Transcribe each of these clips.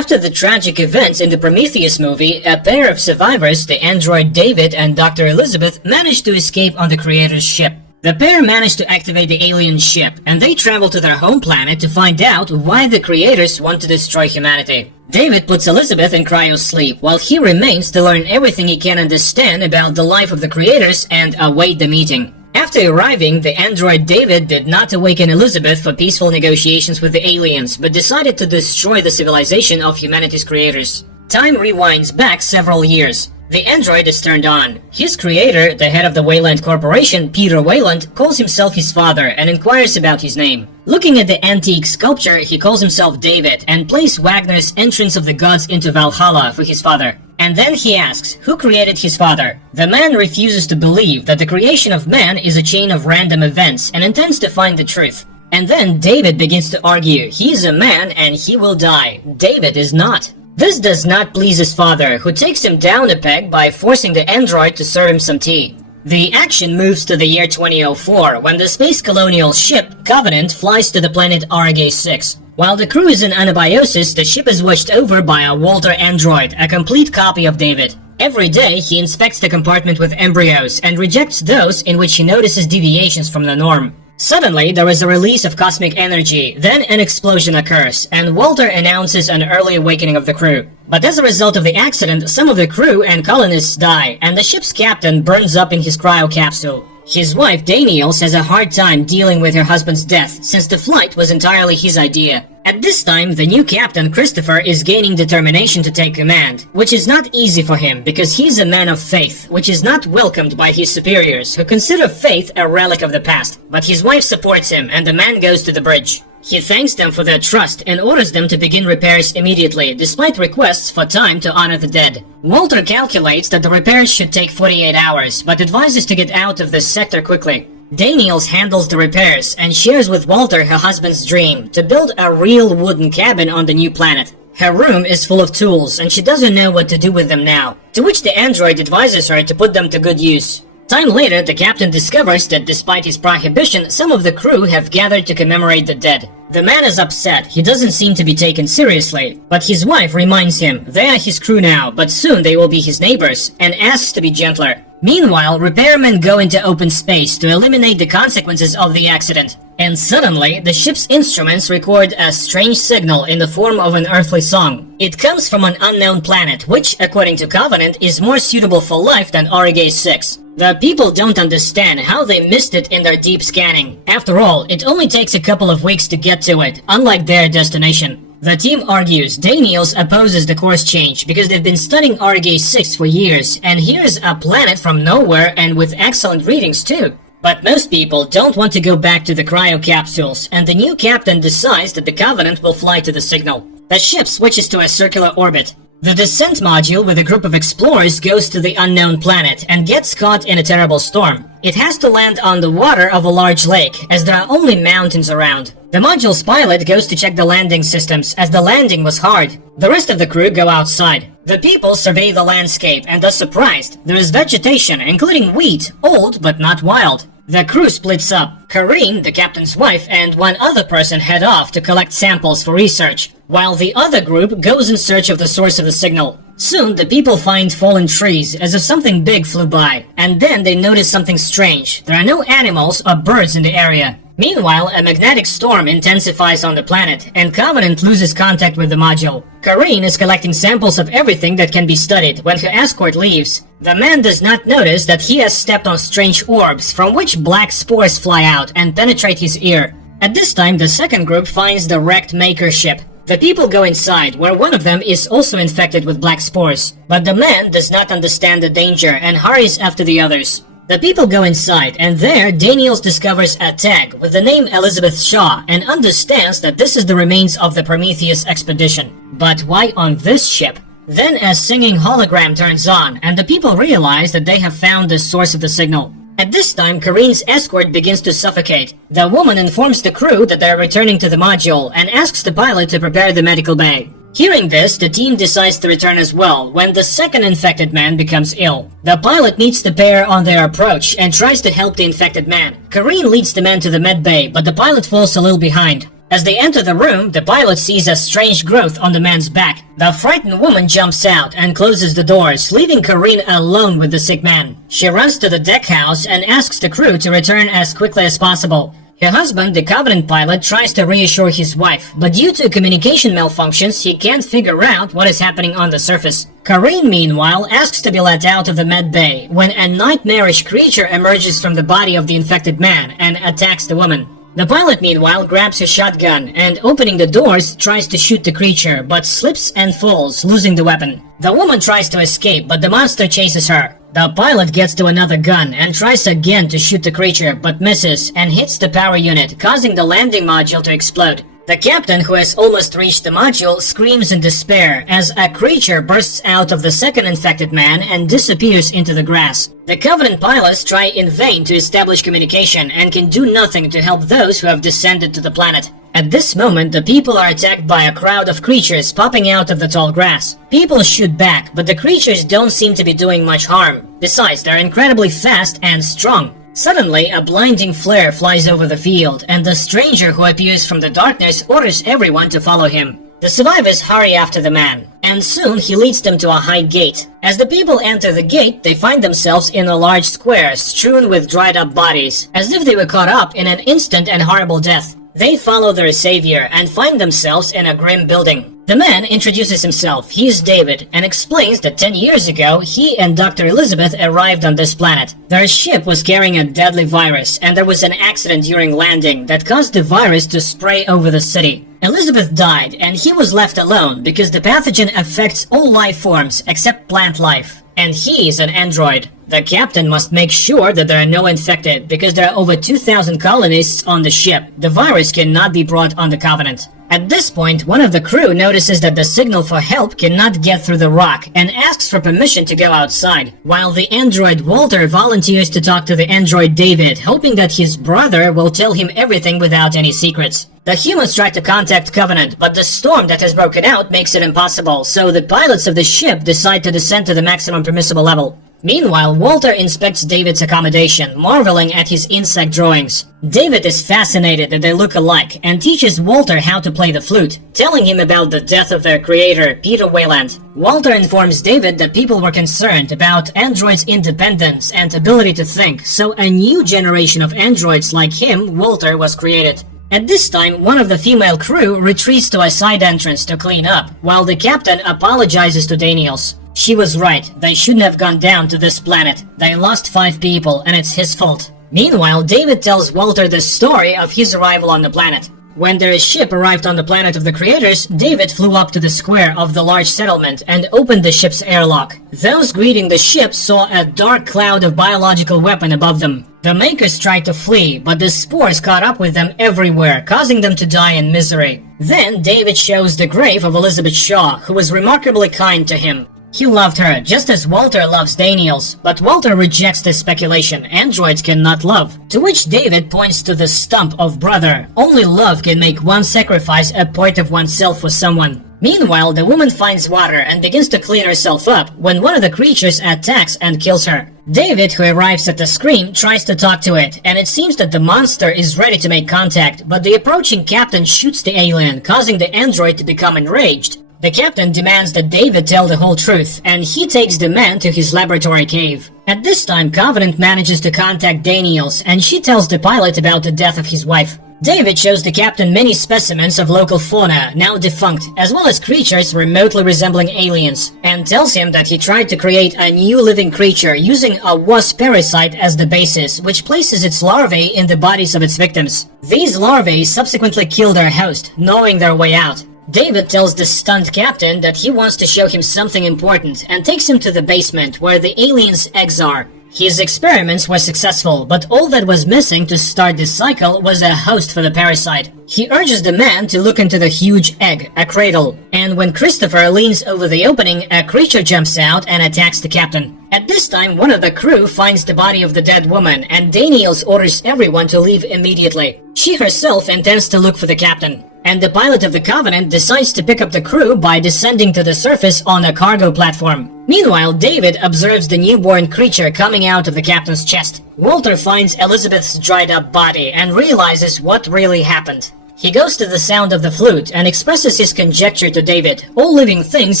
After the tragic events in the Prometheus movie, a pair of survivors, the android David and Dr. Elizabeth, managed to escape on the creator's ship. The pair managed to activate the alien ship, and they travel to their home planet to find out why the creators want to destroy humanity. David puts Elizabeth in cryo-sleep, while he remains to learn everything he can understand about the life of the creators and await the meeting. After arriving, the android David did not awaken Elizabeth for peaceful negotiations with the aliens, but decided to destroy the civilization of humanity's creators. Time rewinds back several years. The android is turned on. His creator, the head of the Wayland Corporation, Peter Wayland, calls himself his father and inquires about his name. Looking at the antique sculpture, he calls himself David and plays Wagner's Entrance of the Gods into Valhalla for his father. And then he asks, who created his father? The man refuses to believe that the creation of man is a chain of random events and intends to find the truth. And then David begins to argue, he's a man and he will die. David is not. This does not please his father, who takes him down a peg by forcing the android to serve him some tea. The action moves to the year 2004, when the space colonial ship Covenant flies to the planet RG-6. While the crew is in anabiosis, the ship is watched over by a Walter android, a complete copy of David. Every day, he inspects the compartment with embryos and rejects those in which he notices deviations from the norm. Suddenly, there is a release of cosmic energy, then an explosion occurs, and Walter announces an early awakening of the crew. But as a result of the accident, some of the crew and colonists die, and the ship's captain burns up in his cryo capsule. His wife, Daniels, has a hard time dealing with her husband's death, since the flight was entirely his idea. At this time, the new captain, Christopher, is gaining determination to take command, which is not easy for him because he's a man of faith, which is not welcomed by his superiors, who consider faith a relic of the past. But his wife supports him, and the man goes to the bridge. He thanks them for their trust and orders them to begin repairs immediately, despite requests for time to honor the dead. Walter calculates that the repairs should take 48 hours, but advises to get out of this sector quickly. Daniels handles the repairs and shares with Walter her husband's dream to build a real wooden cabin on the new planet. Her room is full of tools and she doesn't know what to do with them now, to which the android advises her to put them to good use. Time later, the captain discovers that despite his prohibition, some of the crew have gathered to commemorate the dead. The man is upset, he doesn't seem to be taken seriously, but his wife reminds him they are his crew now, but soon they will be his neighbors, and asks to be gentler. Meanwhile, repairmen go into open space to eliminate the consequences of the accident. And suddenly, the ship's instruments record a strange signal in the form of an earthly song. It comes from an unknown planet, which, according to Covenant, is more suitable for life than RG-6. The people don't understand how they missed it in their deep scanning. After all, it only takes a couple of weeks to get to it, unlike their destination. The team argues Daniels opposes the course change because they've been studying RG-6 for years, and here's a planet from nowhere and with excellent readings too. But most people don't want to go back to the cryo capsules, and the new captain decides that the Covenant will fly to the signal. The ship switches to a circular orbit. The descent module with a group of explorers goes to the unknown planet and gets caught in a terrible storm. It has to land on the water of a large lake, as there are only mountains around. The module's pilot goes to check the landing systems, as the landing was hard. The rest of the crew go outside. The people survey the landscape and are surprised. There is vegetation, including wheat, old but not wild. The crew splits up. Karine, the captain's wife, and one other person head off to collect samples for research, while the other group goes in search of the source of the signal. Soon, the people find fallen trees as if something big flew by, and then they notice something strange. There are no animals or birds in the area. Meanwhile, a magnetic storm intensifies on the planet, and Covenant loses contact with the module. Karine is collecting samples of everything that can be studied when her escort leaves. The man does not notice that he has stepped on strange orbs from which black spores fly out and penetrate his ear. At this time, the second group finds the wrecked Maker ship. The people go inside, where one of them is also infected with black spores. But the man does not understand the danger and hurries after the others. The people go inside, and there Daniels discovers a tag with the name Elizabeth Shaw and understands that this is the remains of the Prometheus expedition. But why on this ship? Then a singing hologram turns on, and the people realize that they have found the source of the signal. At this time, Karine's escort begins to suffocate. The woman informs the crew that they are returning to the module and asks the pilot to prepare the medical bay. Hearing this, the team decides to return as well when the second infected man becomes ill. The pilot meets the pair on their approach and tries to help the infected man. Karine leads the man to the med bay, but the pilot falls a little behind. As they enter the room, the pilot sees a strange growth on the man's back. The frightened woman jumps out and closes the doors, leaving Corinne alone with the sick man. She runs to the deck house and asks the crew to return as quickly as possible. Her husband, the Covenant pilot, tries to reassure his wife, but due to communication malfunctions, he can't figure out what is happening on the surface. Corinne, meanwhile, asks to be let out of the med bay when a nightmarish creature emerges from the body of the infected man and attacks the woman. The pilot, meanwhile, grabs his shotgun and, opening the doors, tries to shoot the creature, but slips and falls, losing the weapon. The woman tries to escape, but the monster chases her. The pilot gets to another gun and tries again to shoot the creature, but misses and hits the power unit, causing the landing module to explode. The captain, who has almost reached the module, screams in despair as a creature bursts out of the second infected man and disappears into the grass. The Covenant pilots try in vain to establish communication and can do nothing to help those who have descended to the planet. At this moment, the people are attacked by a crowd of creatures popping out of the tall grass. People shoot back, but the creatures don't seem to be doing much harm. Besides, they're incredibly fast and strong. Suddenly, a blinding flare flies over the field, and the stranger who appears from the darkness orders everyone to follow him. The survivors hurry after the man, and soon he leads them to a high gate. As the people enter the gate, they find themselves in a large square strewn with dried-up bodies, as if they were caught up in an instant and horrible death. They follow their savior and find themselves in a grim building. The man introduces himself. He is David and explains that 10 years ago, he and Dr. Elizabeth arrived on this planet. Their ship was carrying a deadly virus, and there was an accident during landing that caused the virus to spray over the city. Elizabeth died, and he was left alone because the pathogen affects all life forms except plant life. And he is an android. The captain must make sure that there are no infected because there are over 2,000 colonists on the ship. The virus cannot be brought on the Covenant. At this point, one of the crew notices that the signal for help cannot get through the rock and asks for permission to go outside, while the android Walter volunteers to talk to the android David, hoping that his brother will tell him everything without any secrets. The humans try to contact Covenant, but the storm that has broken out makes it impossible, so the pilots of the ship decide to descend to the maximum permissible level. Meanwhile, Walter inspects David's accommodation, marveling at his insect drawings. David is fascinated that they look alike and teaches Walter how to play the flute, telling him about the death of their creator, Peter Wayland. Walter informs David that people were concerned about androids' independence and ability to think, so a new generation of androids like him, Walter, was created. At this time, one of the female crew retreats to a side entrance to clean up, while the captain apologizes to Daniels. She was right, they shouldn't have gone down to this planet. They lost 5 people and it's his fault. Meanwhile, David tells Walter the story of his arrival on the planet. When their ship arrived on the planet of the creators, David flew up to the square of the large settlement and opened the ship's airlock. Those greeting the ship saw a dark cloud of biological weapon above them. The makers tried to flee, but the spores caught up with them everywhere, causing them to die in misery. Then David shows the grave of Elizabeth Shaw, who was remarkably kind to him. He loved her, just as Walter loves Daniels, but Walter rejects this speculation. Androids cannot love. To which David points to the stump of brother. Only love can make one sacrifice a part of oneself for someone. Meanwhile, the woman finds water and begins to clean herself up when one of the creatures attacks and kills her. David, who arrives at the screen, tries to talk to it, and it seems that the monster is ready to make contact, but the approaching captain shoots the alien, causing the android to become enraged. The captain demands that David tell the whole truth, and he takes the man to his laboratory cave. At this time, Covenant manages to contact Daniels, and she tells the pilot about the death of his wife. David shows the captain many specimens of local fauna, now defunct, as well as creatures remotely resembling aliens, and tells him that he tried to create a new living creature using a wasp parasite as the basis, which places its larvae in the bodies of its victims. These larvae subsequently kill their host, knowing their way out. David tells the stunned captain that he wants to show him something important and takes him to the basement where the aliens' eggs are. His experiments were successful, but all that was missing to start this cycle was a host for the parasite. He urges the man to look into the huge egg, a cradle, and when Christopher leans over the opening, a creature jumps out and attacks the captain. At this time, one of the crew finds the body of the dead woman, and Daniels orders everyone to leave immediately. She herself intends to look for the captain, and the pilot of the Covenant decides to pick up the crew by descending to the surface on a cargo platform. Meanwhile, David observes the newborn creature coming out of the captain's chest. Walter finds Elizabeth's dried-up body and realizes what really happened. He goes to the sound of the flute and expresses his conjecture to David. All living things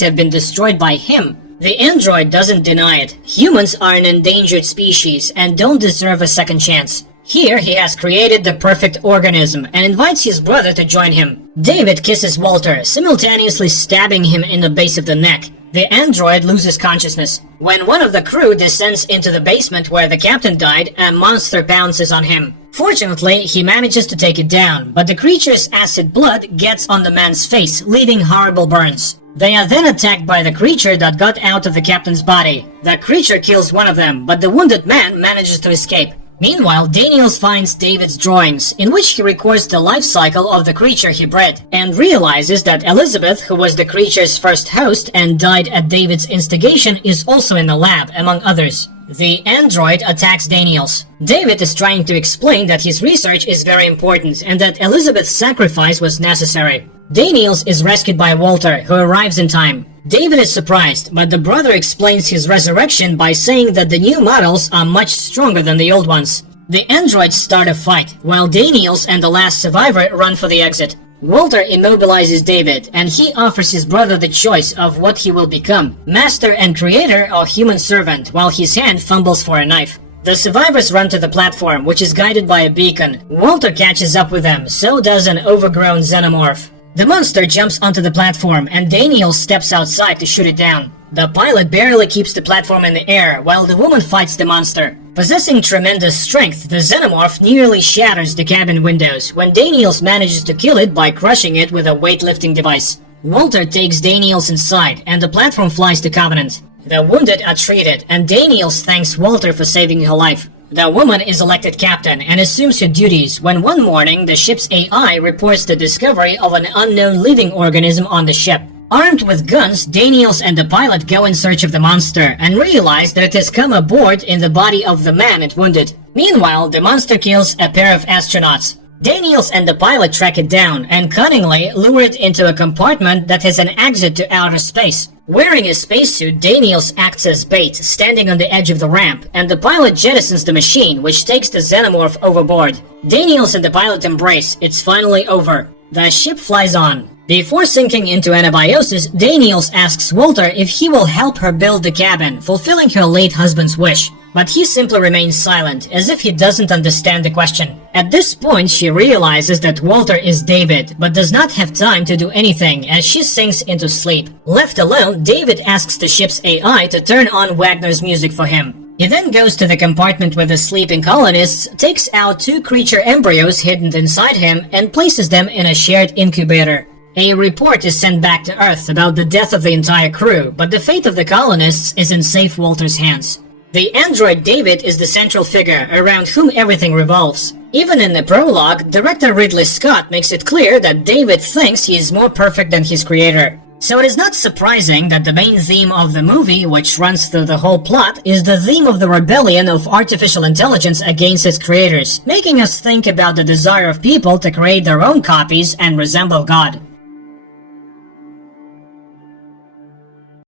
have been destroyed by him. The android doesn't deny it. Humans are an endangered species and don't deserve a second chance. Here he has created the perfect organism and invites his brother to join him. David kisses Walter, simultaneously stabbing him in the base of the neck. The android loses consciousness. When one of the crew descends into the basement where the captain died, a monster pounces on him. Fortunately, he manages to take it down, but the creature's acid blood gets on the man's face, leaving horrible burns. They are then attacked by the creature that got out of the captain's body. The creature kills one of them, but the wounded man manages to escape. Meanwhile, Daniels finds David's drawings, in which he records the life cycle of the creature he bred, and realizes that Elizabeth, who was the creature's first host and died at David's instigation, is also in the lab, among others. The android attacks Daniels. David is trying to explain that his research is very important and that Elizabeth's sacrifice was necessary. Daniels is rescued by Walter, who arrives in time. David is surprised, but the brother explains his resurrection by saying that the new models are much stronger than the old ones. The androids start a fight, while Daniels and the last survivor run for the exit. Walter immobilizes David, and he offers his brother the choice of what he will become, master and creator or human servant, while his hand fumbles for a knife. The survivors run to the platform, which is guided by a beacon. Walter catches up with them, so does an overgrown xenomorph. The monster jumps onto the platform, and Daniel steps outside to shoot it down. The pilot barely keeps the platform in the air, while the woman fights the monster. Possessing tremendous strength, the xenomorph nearly shatters the cabin windows when Daniels manages to kill it by crushing it with a weightlifting device. Walter takes Daniels inside, and the platform flies to Covenant. The wounded are treated, and Daniels thanks Walter for saving her life. The woman is elected captain and assumes her duties when one morning the ship's AI reports the discovery of an unknown living organism on the ship. Armed with guns, Daniels and the pilot go in search of the monster and realize that it has come aboard in the body of the man it wounded. Meanwhile, the monster kills a pair of astronauts. Daniels and the pilot track it down and cunningly lure it into a compartment that has an exit to outer space. Wearing a spacesuit, Daniels acts as bait, standing on the edge of the ramp, and the pilot jettisons the machine, which takes the xenomorph overboard. Daniels and the pilot embrace. It's finally over. The ship flies on. Before sinking into anabiosis, Daniels asks Walter if he will help her build the cabin, fulfilling her late husband's wish. But he simply remains silent, as if he doesn't understand the question. At this point, she realizes that Walter is David, but does not have time to do anything as she sinks into sleep. Left alone, David asks the ship's AI to turn on Wagner's music for him. He then goes to the compartment with the sleeping colonists, takes out 2 creature embryos hidden inside him, and places them in a shared incubator. A report is sent back to Earth about the death of the entire crew, but the fate of the colonists is in safe Walter's hands. The android David is the central figure around whom everything revolves. Even in the prologue, director Ridley Scott makes it clear that David thinks he is more perfect than his creator. So it is not surprising that the main theme of the movie, which runs through the whole plot, is the theme of the rebellion of artificial intelligence against its creators, making us think about the desire of people to create their own copies and resemble God.